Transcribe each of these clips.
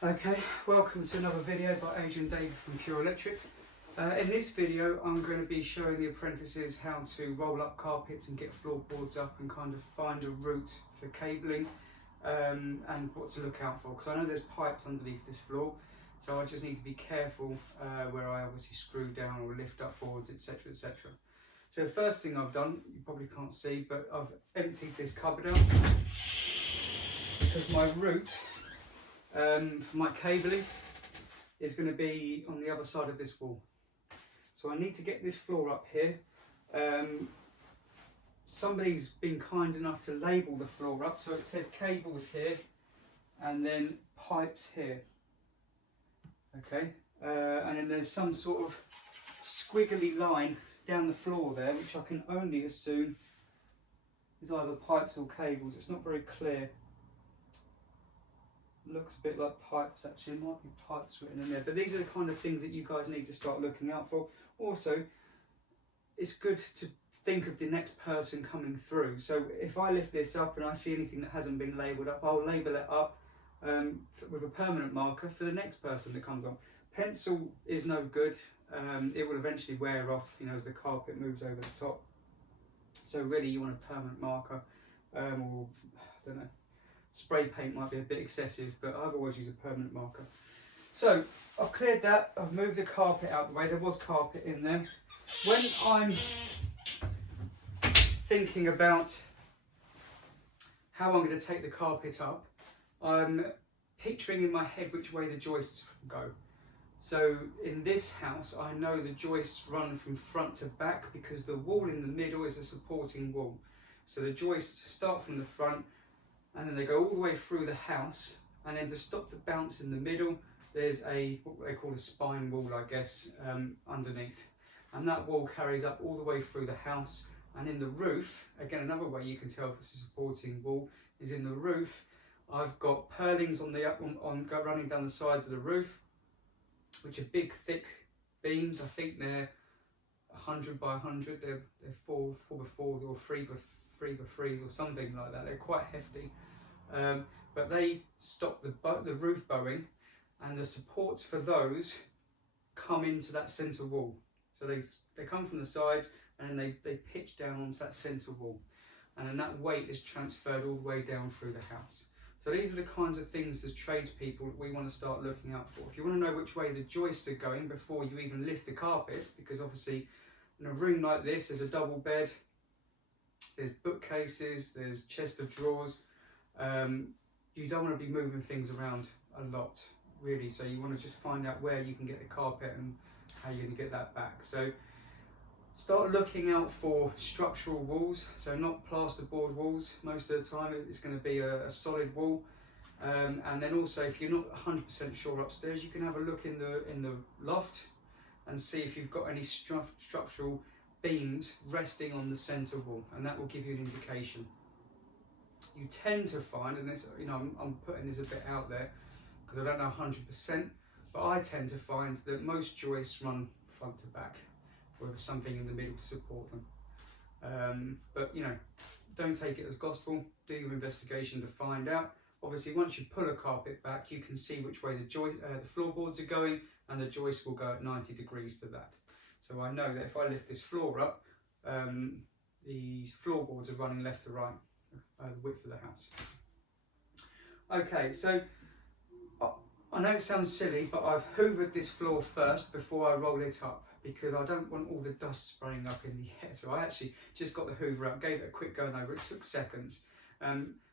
Okay, welcome to another video by Adrian David from Pure Electric. In this video I'm going to be showing the apprentices how to roll up carpets and get floorboards up and kind of find a route for cabling and what to look out for, because I know there's pipes underneath this floor, so I just need to be careful where I obviously screw down or lift up boards, etc, etc. So the first thing I've done, you probably can't see, but I've emptied this cupboard out because my route for my cabling is going to be on the other side of this wall. So I need to get this floor up here. Somebody's been kind enough to label the floor up, so it says cables here and then pipes here. Okay, and then there's some sort of squiggly line down the floor there, which I can only assume is either pipes or cables. It's not very clear. Looks a bit like pipes actually, might be pipes written in there, but these are the kind of things that you guys need to start looking out for. Also, it's good to think of the next person coming through. So if I lift this up and I see anything that hasn't been labelled up, I'll label it up with a permanent marker for the next person that comes on. Pencil is no good, it will eventually wear off, you know, as the carpet moves over the top. So really you want a permanent marker, or I don't know, spray paint might be a bit excessive, but I've always used a permanent marker. So I've cleared that, I've moved the carpet out the way. There was carpet in there. When I'm thinking about how I'm going to take the carpet up, I'm picturing in my head which way the joists go. So in this house, I know the joists run from front to back because the wall in the middle is a supporting wall. So the joists start from the front and then they go all the way through the house, and then to stop the bounce in the middle, there's what they call a spine wall, I guess, underneath. And that wall carries up all the way through the house. And in the roof, again, another way you can tell if it's a supporting wall is in the roof, I've got purlings running down the sides of the roof, which are big, thick beams. I think they're 100 by 100. They're 4 by 4 or 3 by 3s or something like that. They're quite hefty, but they stop the roof bowing, and the supports for those come into that centre wall. So they come from the sides and then they pitch down onto that centre wall, and then that weight is transferred all the way down through the house. So these are the kinds of things as tradespeople that we want to start looking out for. If you want to know which way the joists are going before you even lift the carpet, because obviously in a room like this there's a double bed, there's bookcases, there's chest of drawers. You don't want to be moving things around a lot, really. So you want to just find out where you can get the carpet and how you're going to get that back. So start looking out for structural walls, so not plasterboard walls. Most of the time it's going to be a solid wall. And then also, if you're not 100% sure upstairs, you can have a look in the loft and see if you've got any structural beams resting on the centre wall, and that will give you an indication. You tend to find, and this, you know, I'm putting this a bit out there because I don't know 100%, but I tend to find that most joists run front to back with something in the middle to support them. But you know, don't take it as gospel. Do your investigation to find out. Obviously, once you pull a carpet back, you can see which way the floorboards are going, and the joists will go at 90 degrees to that. So I know that if I lift this floor up, the floorboards are running left to right, the width of the house. Okay, so I know it sounds silly, but I've hoovered this floor first before I roll it up, because I don't want all the dust spraying up in the air. So I actually just got the hoover out, gave it a quick going over. It took seconds,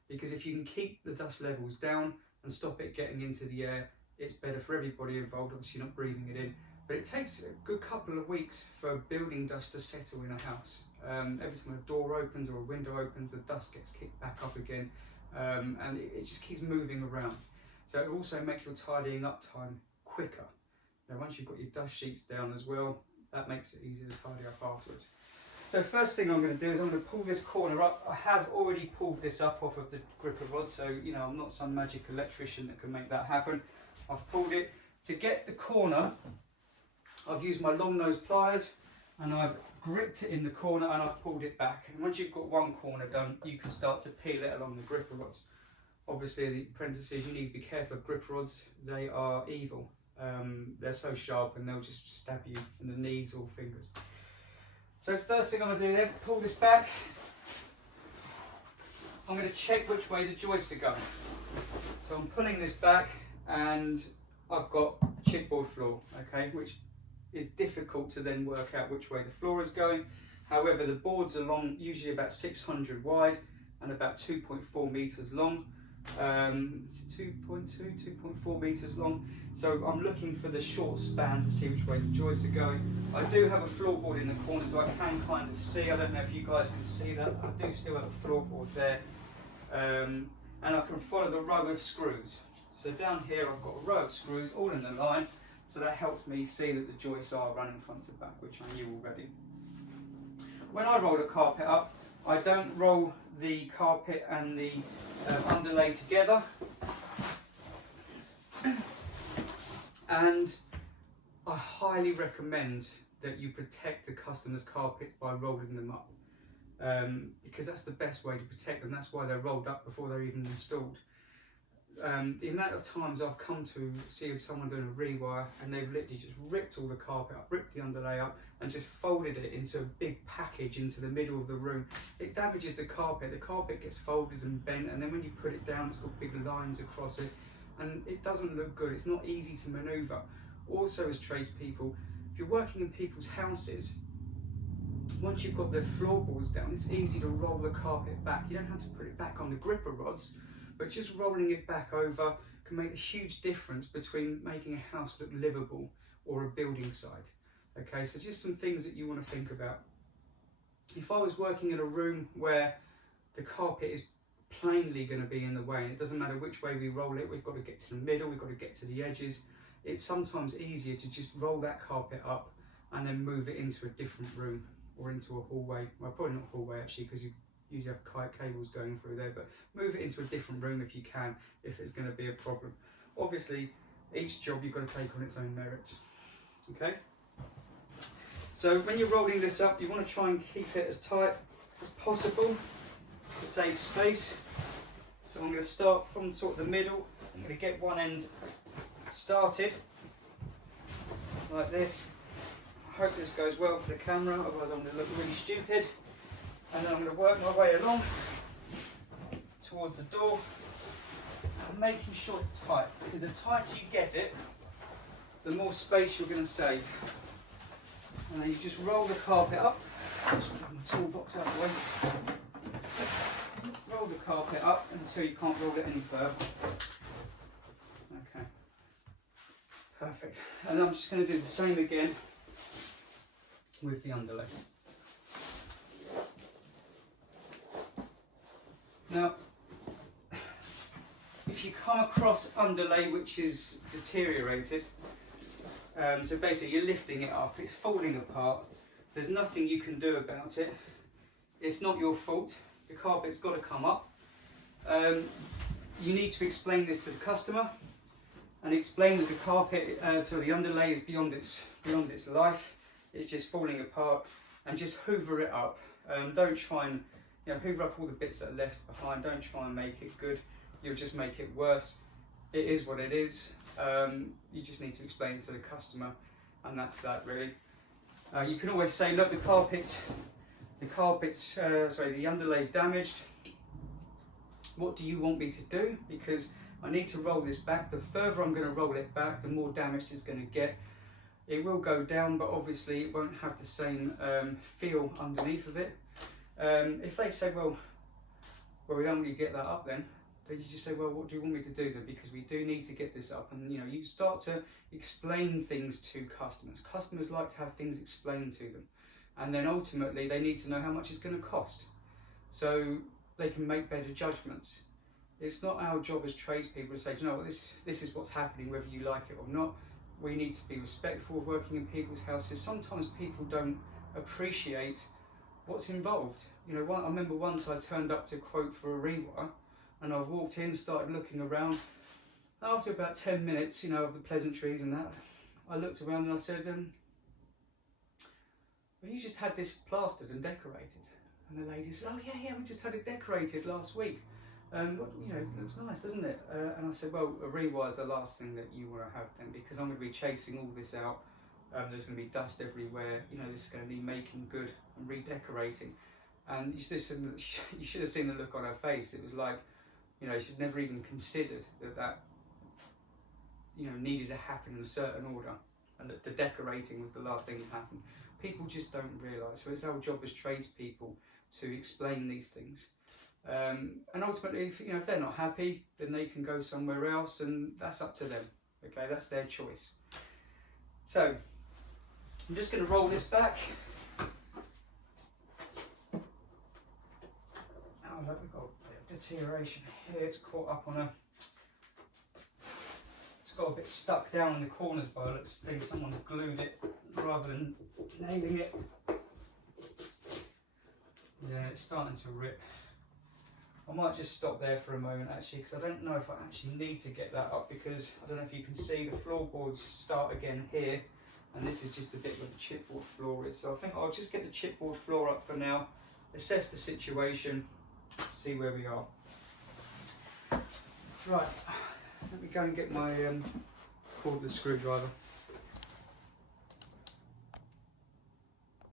because if you can keep the dust levels down and stop it getting into the air, it's better for everybody involved. Obviously you're not breathing it in. But it takes a good couple of weeks for building dust to settle in a house. Every time a door opens or a window opens, the dust gets kicked back up again, and it just keeps moving around. So it also makes your tidying up time quicker. Now once you've got your dust sheets down as well, that makes it easier to tidy up afterwards. So first thing I'm going to do is I'm going to pull this corner up. I have already pulled this up off of the gripper rod, so you know, I'm not some magic electrician that can make that happen. I've pulled it. To get the corner, I've used my long nose pliers and I've gripped it in the corner and I've pulled it back. And once you've got one corner done, you can start to peel it along the gripper rods. Obviously, the apprentices, you need to be careful of grip rods. They are evil. They're so sharp and they'll just stab you in the knees or fingers. So first thing I'm going to do then, pull this back. I'm going to check which way the joists are going. So I'm pulling this back and I've got chipboard floor, okay, which is difficult to then work out which way the floor is going. However, the boards are long, usually about 600 wide and about 2.4 meters long. 2.4 meters long. So I'm looking for the short span to see which way the joists are going. I do have a floorboard in the corner, so I can kind of see. I don't know if you guys can see that. I do still have a floorboard there. And I can follow the row of screws. So down here I've got a row of screws all in a line, so that helps me see that the joists are running front to back, which I knew already. When I roll the carpet up, I don't roll the carpet and the underlay together, and I highly recommend that you protect the customer's carpets by rolling them up, because that's the best way to protect them. That's why they're rolled up before they're even installed. The amount of times I've come to see someone doing a rewire and they've literally just ripped all the carpet up, ripped the underlay up and just folded it into a big package into the middle of the room. It damages the carpet gets folded and bent, and then when you put it down it's got big lines across it and it doesn't look good. It's not easy to manoeuvre. Also, as tradespeople, if you're working in people's houses, once you've got the floorboards down, it's easy to roll the carpet back. You don't have to put it back on the gripper rods, but just rolling it back over can make a huge difference between making a house look livable or a building site. Okay, so just some things that you want to think about. If I was working in a room where the carpet is plainly going to be in the way, and it doesn't matter which way we roll it, we've got to get to the middle, we've got to get to the edges, it's sometimes easier to just roll that carpet up and then move it into a different room or into a hallway. Well, probably not a hallway actually, because you usually have cables going through there, but move it into a different room if you can, if it's going to be a problem. Obviously, each job you've got to take on its own merits. Okay? So when you're rolling this up, you want to try and keep it as tight as possible to save space. So I'm going to start from sort of the middle. I'm going to get one end started like this. I hope this goes well for the camera, otherwise I'm going to look really stupid. And then I'm going to work my way along towards the door, and making sure it's tight, because the tighter you get it, the more space you're going to save. And then you just roll the carpet up. Just put my toolbox out of the way. Roll the carpet up until you can't roll it any further. Okay, perfect. And I'm just going to do the same again with the underlay. Now, if you come across underlay which is deteriorated, so basically you're lifting it up, it's falling apart, there's nothing you can do about it, it's not your fault, the carpet's got to come up. You need to explain this to the customer and explain that the carpet, so the underlay is beyond its life, it's just falling apart, and just hoover it up. Don't try and hoover up all the bits that are left behind. Don't try and make it good. You'll just make it worse. It is what it is. You just need to explain it to the customer, and that's that really. You can always say, look, the underlay's damaged. What do you want me to do? Because I need to roll this back. The further I'm going to roll it back, the more damaged it's going to get. It will go down, but obviously it won't have the same feel underneath of it. If they say, well, we don't really get that up, then you just say, well, what do you want me to do then? Because we do need to get this up. And you start to explain things to customers. Customers like to have things explained to them, and then ultimately they need to know how much it's going to cost, so they can make better judgments. It's not our job as tradespeople to say, you know what, this is what's happening, whether you like it or not. We need to be respectful of working in people's houses. Sometimes people don't appreciate what's involved. I remember once I turned up to quote for a rewire, and I walked in, started looking around. After about 10 minutes, of the pleasantries and that, I looked around and I said, well, you just had this plastered and decorated. And the lady said, oh yeah, we just had it decorated last week. But, you know, it looks nice, doesn't it? And I said, well, a rewire's the last thing that you want to have then, because I'm going to be chasing all this out. There's going to be dust everywhere. You know, this is going to be making good and redecorating. And you should have seen the look on her face. It was like, you know, she'd never even considered that you know, needed to happen in a certain order, and that the decorating was the last thing to happen. People just don't realise. So it's our job as tradespeople to explain these things. And ultimately, if they're not happy, then they can go somewhere else, and that's up to them. Okay, that's their choice. So I'm just going to roll this back. Oh look, we've got a bit of deterioration here. It's caught up on it's got a bit stuck down in the corners by the looks of things. Someone's glued it rather than nailing it. Yeah, it's starting to rip. I might just stop there for a moment actually, because I don't know if I actually need to get that up, because I don't know if you can see the floorboards start again here, and this is just a bit where the chipboard floor is. So I think I'll just get the chipboard floor up for now, assess the situation, see where we are. Right, let me go and get my cordless screwdriver.